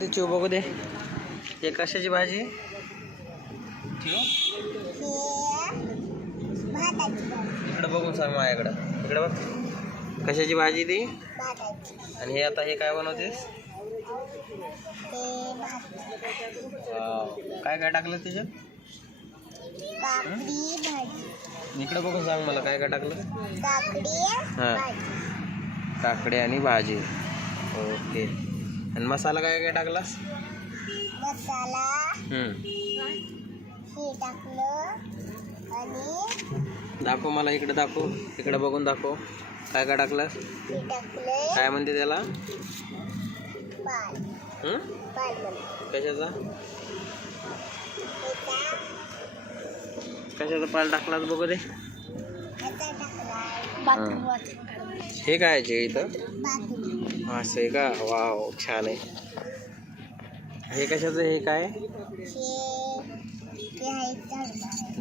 ते चिव बघू दे. हे कशाची भाजी? इकडे बघून सांग माझ्याकडं. इकडे बघ. कशाची भाजी ती? आणि हे आता हे काय बनवतेस? काय काय टाकलं त्याच्यात? इकडे बघून सांग मला काय काय टाकलं. हां, काकडी आणि भाजी. ओके. आणि मसाला काय काय टाकलास? मसाला हे टाकलं आणि दाखव मला. इकडे दाखव. इकडे बघून दाखव. काय काय टाकलास? हे टाकलं काय म्हणते त्याला? पाल पाल कशाचा? कशाचा पाल टाकलास बघू दे. हे काय आहे इथं? असं आहे का? वाव, छान आहे. हे कशाचं? हे काय?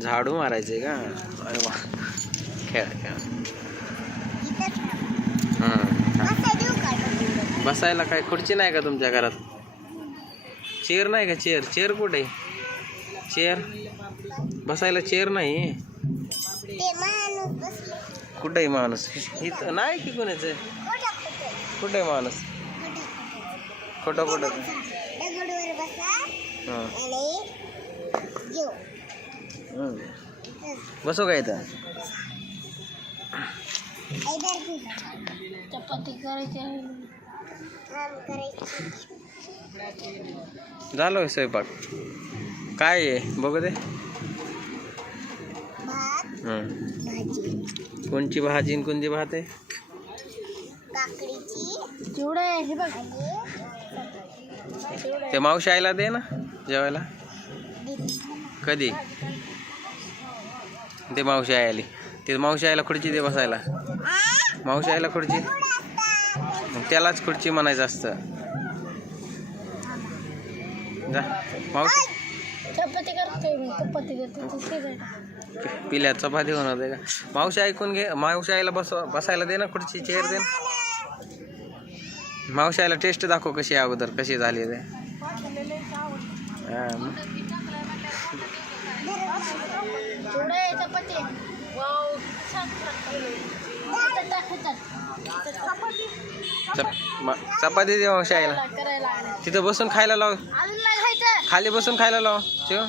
झाडू मारायचंय का? अरे वा, खेळ खेळ. बसायला काय खुर्ची नाही का तुमच्या घरात? चेअर नाही का? चेअर चेअर कुठे? चेअर बसायला चेअर नाही. कुठे आहे माणूस? इथं नाही की कोणाचं? कुठे आहे माणूस? खोटं खोटं. बसो काय इथं? चपाती करायची आहे. झालं स्वयंपाक? काय आहे बघू दे. कोणची भाजी आणि कोणती भात आहे? काकडीची चिवडा आहे. हे बघ, ते मावशी आईला दे ना जेवायला. कधी? ते मावशी आई आली. ते मावशी आईला खुर्ची दे बसायला. मावशी आईला खुर्ची, मग त्यालाच खुर्ची म्हणायचं असतं. जा मावशी. चपाती करते मी. चपाती करते. पिल्या चपाती होणार आहे का? मावशी ऐकून घे. मावशी आईला बसायला दे ना खुर्ची, चेअर दे ना. मावशी आईला टेस्ट दाखव कशी आहे अगोदर, कशी झाली ते. चपाती दे मावशी आईला. तिथं बसून खायला लाव. खाली बसून खायला लाव शिव.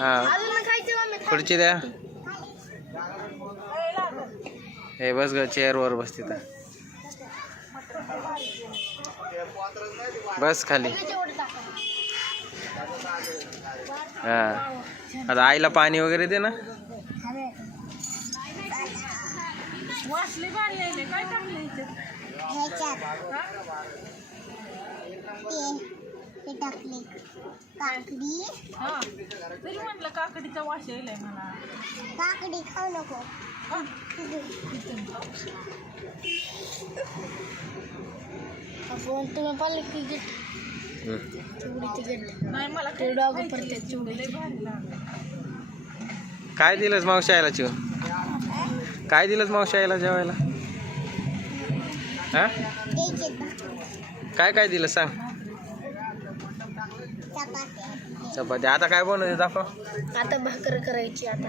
हा, खुर्ची द्या. हे बस ग, चेअरवर बस तिथं. बस खाली. हा, आता आईला पाणी वगैरे दे ना. टाकले काकडी. तरी म्हटलं काकडीचा वास यायलाय मला. काकडी खाऊ नको. आपण तुम्ही पाहिलं की चिवडी तिकीट नाही मला परत चिवडी. काय दिलंस मावशी आईला चिव? काय दिलंस मावशी आईला जेवायला? हा, काय काय दिलं सांग. चपाती. आता काय बनवते दाखव. आता भाकर करायची. आता